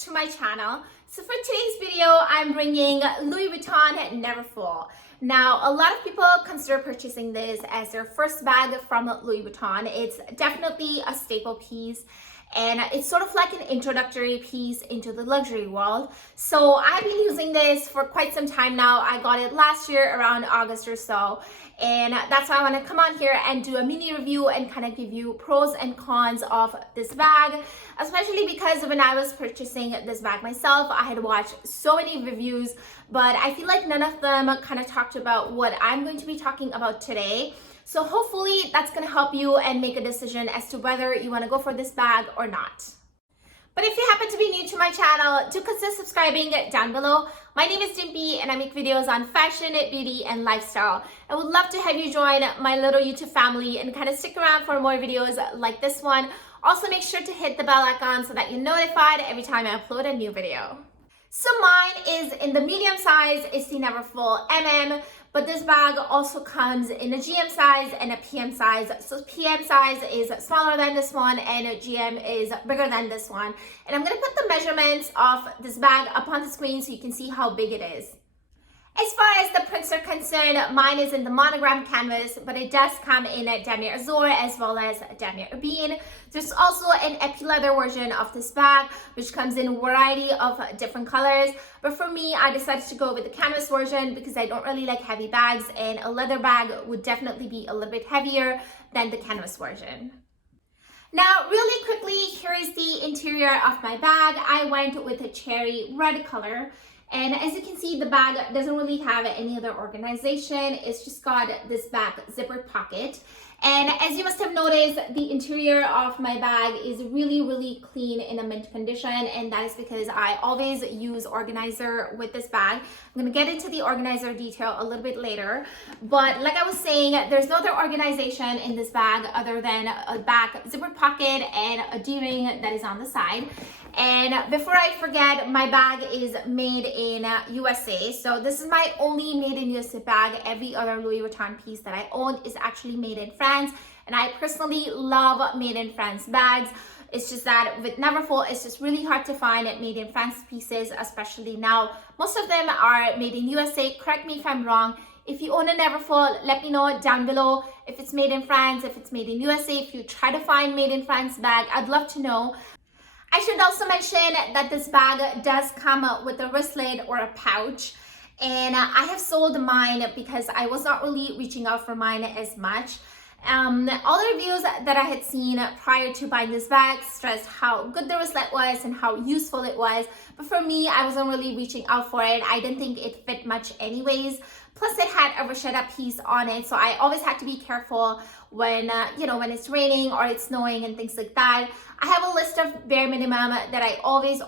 to my channel. So for today's video, I'm bringing Louis Vuitton Neverfull. Now, a lot of people consider purchasing this as their first bag from Louis Vuitton. It's definitely a staple piece, and it's sort of like an introductory piece into the luxury world. So I've been using this for quite some time now. I got it last year around August or so, and that's why I want to come on here and do a mini review and kind of give you pros and cons of this bag, especially because when I was purchasing this bag myself, I had watched so many reviews, but I feel like none of them kind of talked about what I'm going to be talking about today. So hopefully that's going to help you and make a decision as to whether you want to go for this bag or not. But if you happen to be new to my channel, do consider subscribing down below. My name is Dimpy and I make videos on fashion, beauty, and lifestyle. I would love to have you join my little YouTube family and kind of stick around for more videos like this one. Also, make sure to hit the bell icon so that you're notified every time I upload a new video. So mine is in the medium size. It's the Neverfull MM. But this bag also comes in a GM size and a PM size. So PM size is smaller than this one and GM is bigger than this one. And I'm going to put the measurements of this bag up on the screen so you can see how big it is. As far as the prints are concerned, mine is in the Monogram canvas, but it does come in a damier azur as well as a damier bean. There's also an epi leather version of this bag, which comes in a variety of different colors. But for me, I decided to go with the canvas version because I don't really like heavy bags, and a leather bag would definitely be a little bit heavier than the canvas version. Now, really quickly, here is the interior of my bag. I went with a cherry red color. And as you can see, the bag doesn't really have any other organization. It's just got this back zippered pocket. And as you must have noticed, the interior of my bag is really clean in a mint condition. And that is because I always use organizer with this bag. I'm gonna get into the organizer detail a little bit later. But like I was saying, there's no other organization in this bag other than a back zippered pocket and a D-ring that is on the side. And before I forget, my bag is made in USA. So this is my only made in USA bag. Every other Louis Vuitton piece that I own is actually made in France. And I personally love made in France bags. It's just that with Neverfull, it's just really hard to find made in France pieces, especially now. Most of them are made in USA. Correct me if I'm wrong. If you own a Neverfull, let me know down below if it's made in France, if it's made in USA. If you try to find made in France bag, I'd love to know. I should also mention that this bag does come with a wristlet or a pouch, and I have sold mine because I was not really reaching out for mine as much. All the reviews that I had seen prior to buying this bag stressed how good the wristlet was and how useful it was, but for me, I wasn't really reaching out for it. I didn't think it fit much anyways. Plus, it had a Bashara piece on it, so I always had to be careful when when it's raining or it's snowing and things like that. I have a list of bare minimum that I always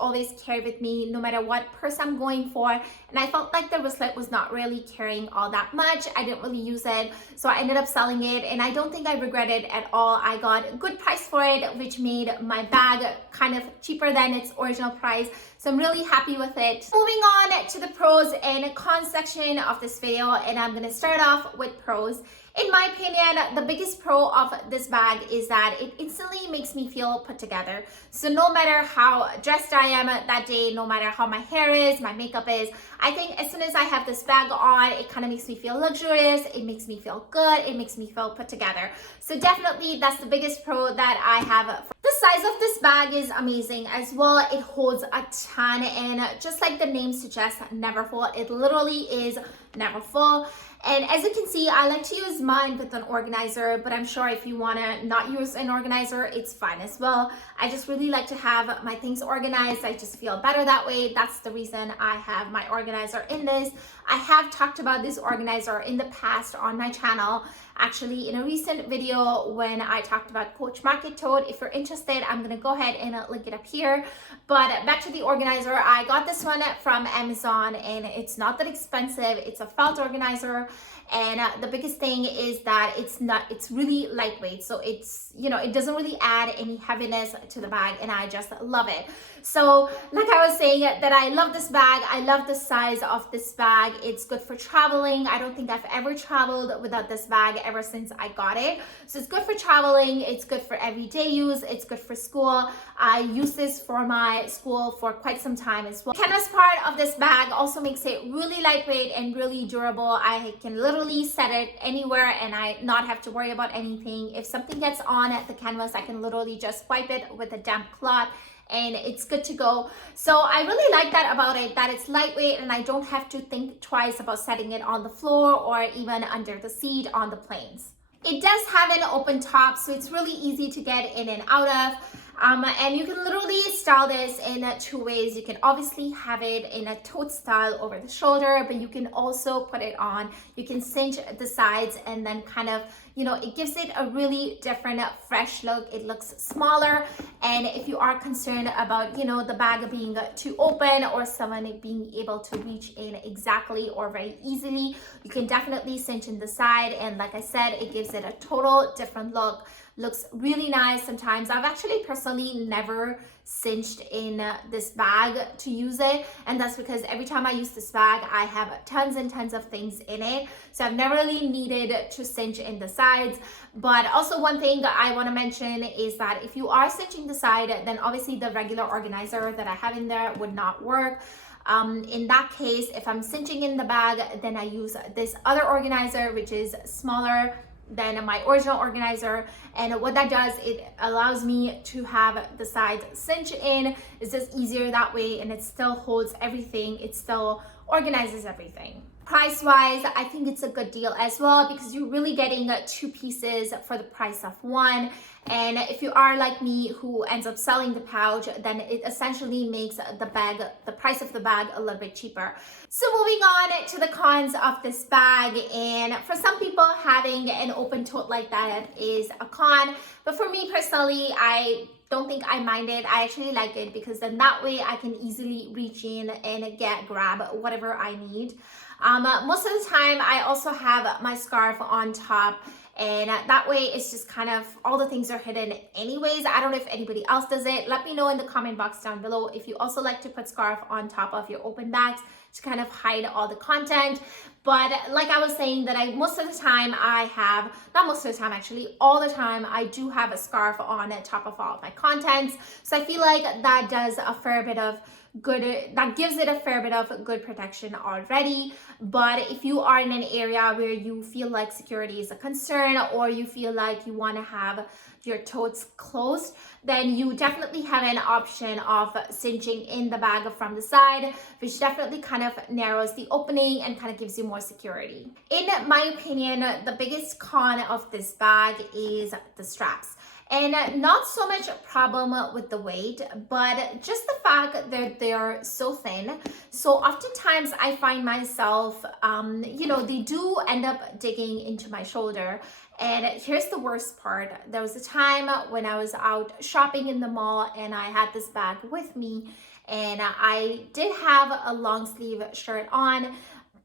carry with me, no matter what purse I'm going for. And I felt like the wristlet was not really carrying all that much. I didn't really use it, so I ended up selling it, and I don't think I regret it at all. I got a good price for it, which made my bag kind of cheaper than its original price. So I'm really happy with it. Moving on to the pros and cons section of this video, and I'm gonna start off with pros. In my opinion, the biggest pro of this bag is that it instantly makes me feel put together. So no matter how dressed I am that day, no matter how my hair is, my makeup is, I think as soon as I have this bag on, it kind of makes me feel luxurious, it makes me feel good, it makes me feel put together. So definitely that's the biggest pro that I have. The size of this bag is amazing as well. It holds a ton, and just like the name suggests, Neverfull, it literally is Neverfull. And as you can see, I like to use mine with an organizer, but I'm sure if you want to not use an organizer, it's fine as well. I just really like to have my things organized. I just feel better that way. That's the reason I have my organizer in this. I have talked about this organizer in the past on my channel, actually in a recent video when I talked about Coach Market Tote. If you're interested, I'm going to go ahead and link it up here. But back to the organizer, I got this one from Amazon, and it's not that expensive. It's a felt organizer, And the biggest thing is that it's really lightweight. So it's, you know, it doesn't really add any heaviness to the bag, and I just love it. So like I was saying, that I love this bag. I love the size of this bag. It's good for traveling. I don't think I've ever traveled without this bag ever since I got it. So it's good for traveling. It's good for everyday use. It's good for school. I use this for my school for quite some time as well. The canvas part of this bag also makes it really lightweight and really durable. I can literally set it anywhere and I not have to worry about anything. If something gets on the canvas, I can literally just wipe it with a damp cloth and it's good to go. So I really like that about it, that it's lightweight and I don't have to think twice about setting it on the floor or even under the seat on the planes. It does have an open top, so it's really easy to get in and out of. And you can literally style this in two ways. You can obviously have it in a tote style over the shoulder, but you can also put it on. You can cinch the sides and then kind of, you know, it gives it a really different, fresh look. It looks smaller. And if you are concerned about, you know, the bag being too open or someone being able to reach in exactly or very easily, you can definitely cinch in the side. And like I said, it gives it a total different look. Looks really nice. Sometimes I've actually personally never cinched in this bag to use it, and that's because every time I use this bag I have tons and tons of things in it, so I've never really needed to cinch in the sides. But also one thing I want to mention is that if you are cinching the side, then obviously the regular organizer that I have in there would not work. In that case, if I'm cinching in the bag, then I use this other organizer, which is smaller than my original organizer. And what that does, it allows me to have the sides cinch in. It's just easier that way, and it still holds everything. It still organizes everything. Price wise, I think it's a good deal as well, because you're really getting two pieces for the price of one. And if you are like me who ends up selling the pouch, then it essentially makes the price of the bag a little bit cheaper. So moving on to the cons of this bag, and for some people having an open tote like that is a con, but for me personally, I don't think I mind it. I actually like it because then that way I can easily reach in and grab whatever I need. Most of the time I also have my scarf on top, and that way it's just kind of all the things are hidden anyways. I don't know if anybody else does it. Let me know in the comment box down below if you also like to put scarf on top of your open bags to kind of hide all the content. But like I was saying, that most of the time I have, not most of the time actually, all the time I do have a scarf on top of all of my contents. So I feel like that does a fair bit of good, that gives it a fair bit of good protection already. But if you are in an area where you feel like security is a concern, or you feel like you want to have your totes closed, then you definitely have an option of cinching in the bag from the side, which definitely kind of narrows the opening and kind of gives you more security. In my opinion, the biggest con of this bag is the straps. And not so much a problem with the weight, but just the fact that they're so thin. So oftentimes I find myself, you know, they do end up digging into my shoulder. And here's the worst part. There was a time when I was out shopping in the mall and I had this bag with me, and I did have a long sleeve shirt on,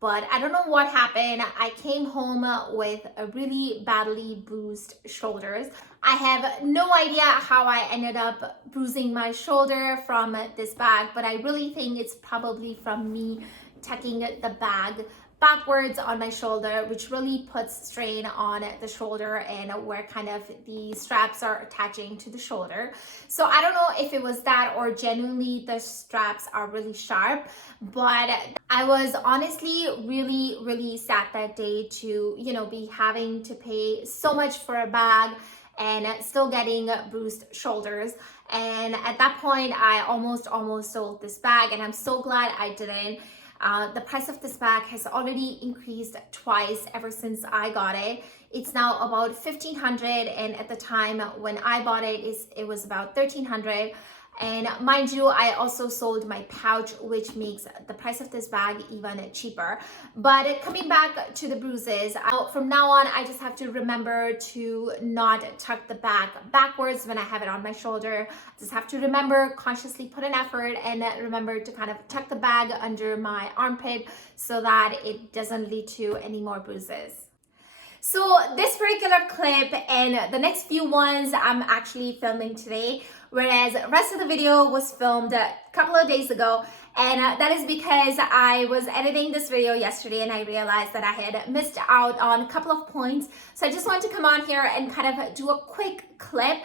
but I don't know what happened. I came home with a really badly bruised shoulders. I have no idea how I ended up bruising my shoulder from this bag, but I really think it's probably from me tucking the bag backwards on my shoulder, which really puts strain on the shoulder and where kind of the straps are attaching to the shoulder. So I don't know if it was that or genuinely the straps are really sharp, but I was honestly really sad that day to, you know, be having to pay so much for a bag and still getting bruised shoulders. And at that point, I almost sold this bag, and I'm so glad I didn't. The price of this bag has already increased twice ever since I got it. It's now about $1,500, and at the time when I bought it, it was about $1,300. And mind you, I also sold my pouch, which makes the price of this bag even cheaper. But coming back to the bruises, from now on, I just have to remember to not tuck the bag backwards when I have it on my shoulder. I just have to remember, consciously put an effort and remember to kind of tuck the bag under my armpit so that it doesn't lead to any more bruises. So this particular clip and the next few ones I'm actually filming today, whereas the rest of the video was filmed a couple of days ago. And that is because I was editing this video yesterday and I realized that I had missed out on a couple of points. So I just wanted to come on here and kind of do a quick clip.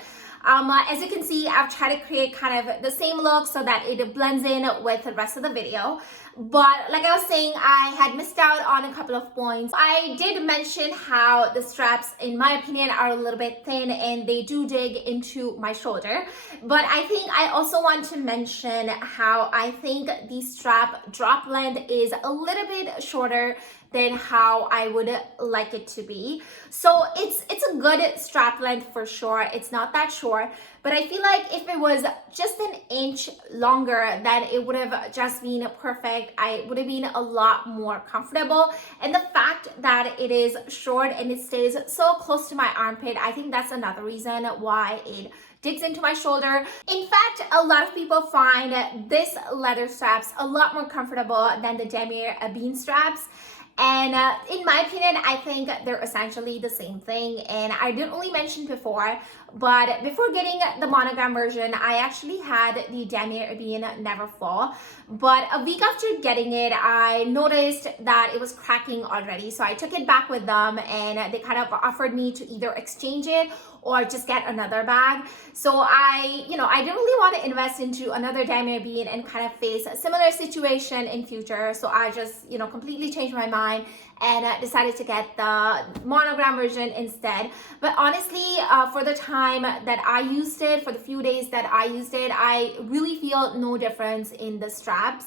As you can see, I've tried to create kind of the same look so that it blends in with the rest of the video. But like I was saying, I had missed out on a couple of points. I did mention how the straps, in my opinion, are a little bit thin and they do dig into my shoulder. But I think I also want to mention how I think the strap drop length is a little bit shorter than how I would like it to be. So it's a good strap length for sure. It's not that short, but I feel like if it was just an inch longer, then it would have just been perfect. I would have been a lot more comfortable. And the fact that it is short and it stays so close to my armpit, I think that's another reason why it digs into my shoulder. In fact, a lot of people find this leather straps a lot more comfortable than the damier bean straps. And in my opinion, I think they're essentially the same thing. And I didn't really mention before, but before getting the Monogram version, I actually had the damier bean Neverfull. But a week after getting it, I noticed that it was cracking already. So I took it back with them and they kind of offered me to either exchange it or just get another bag. So I didn't really want to invest into another damier bean and kind of face a similar situation in future. So I just, completely changed my mind and decided to get the Monogram version instead. But honestly, for the time that I used it, for the few days that I used it, I really feel no difference in the straps.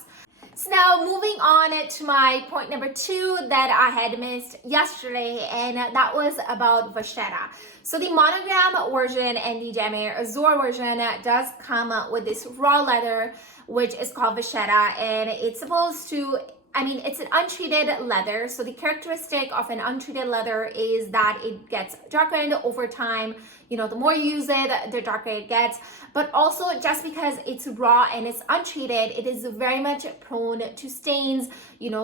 So now moving on to my point number 2 that I had missed yesterday, and that was about Bashara. So the Monogram version and the damier Azure version does come with this raw leather, which is called Bashara, and it's supposed to, it's an untreated leather. So the characteristic of an untreated leather is that it gets darkened over time. The more you use it, the darker it gets. But also, just because it's raw and it's untreated, it is very much prone to stains,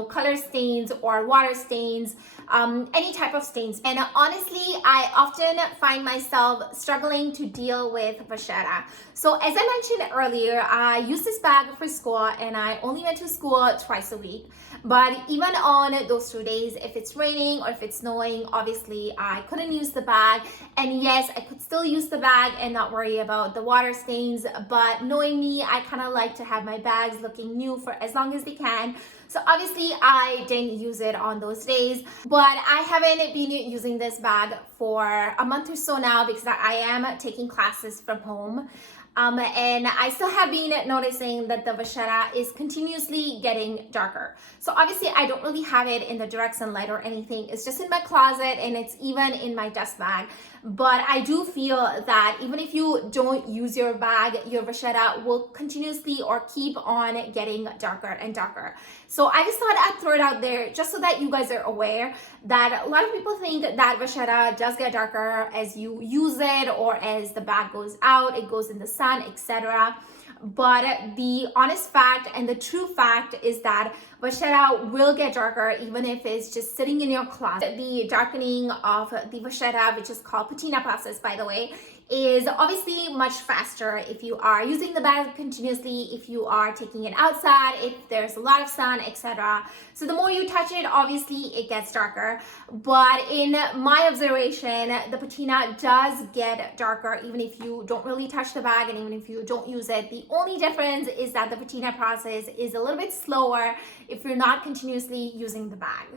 color stains or water stains, any type of stains. And honestly, I often find myself struggling to deal with Bashara. So as I mentioned earlier, I use this bag for school and I only went to school twice a week. But even on those 2 days, if it's raining or if it's snowing, obviously I couldn't use the bag. And yes, I could still use the bag and not worry about the water stains. But knowing me, I kind of like to have my bags looking new for as long as they can. So obviously I didn't use it on those days, but I haven't been using this bag for a month or so now because I am taking classes from home. And I still have been noticing that the Bashara is continuously getting darker. So obviously I don't really have it in the direct sunlight or anything. It's just in my closet and it's even in my dust bag. But I do feel that even if you don't use your bag, your Bashara will continuously or keep on getting darker and darker. So I just thought I'd throw it out there just so that you guys are aware that a lot of people think that Bashara does get darker as you use it or as the bag goes out, it goes in the sun, etc. But the honest fact and the true fact is that Bashara will get darker even if it's just sitting in your closet. The darkening of the Bashara, which is called patina process, by the way, is obviously much faster if you are using the bag continuously, if you are taking it outside, if there's a lot of sun, etc. So the more you touch it, obviously it gets darker. But in my observation, the patina does get darker even if you don't really touch the bag and even if you don't use it. The only difference is that the patina process is a little bit slower if you're not continuously using the bag.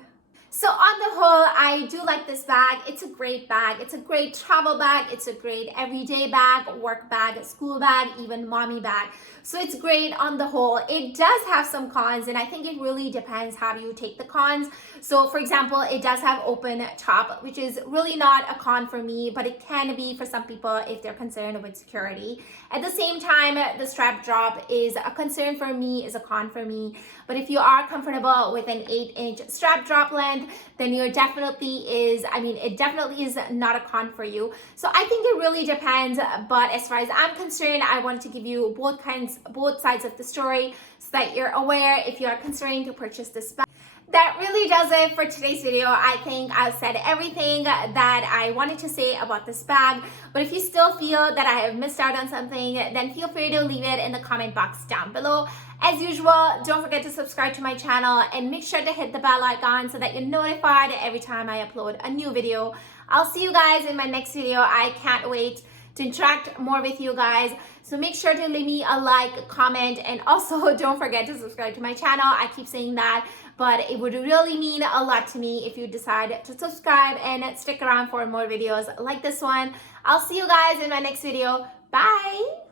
So on the whole, I do like this bag. It's a great bag. It's a great travel bag. It's a great everyday bag, work bag, school bag, even mommy bag. So it's great on the whole. It does have some cons, and I think it really depends how you take the cons. So for example, it does have open top, which is really not a con for me, but it can be for some people if they're concerned with security. At the same time, the strap drop is a concern for me, is a con for me. But if you are comfortable with an 8-inch strap drop length, then it definitely is not a con for you. So I think it really depends. But as far as I'm concerned, I wanted to give you both sides of the story so that you're aware if you are considering to purchase this bag. that really does it for today's video. I think I've said everything that I wanted to say about this bag. But if you still feel that I have missed out on something, then feel free to leave it in the comment box down below. As usual, don't forget to subscribe to my channel and make sure to hit the bell icon so that you're notified every time I upload a new video. I'll see you guys in my next video. I can't wait to interact more with you guys. So make sure to leave me a like, comment, and also don't forget to subscribe to my channel. I keep saying that, but it would really mean a lot to me if you decide to subscribe and stick around for more videos like this one. I'll see you guys in my next video. Bye!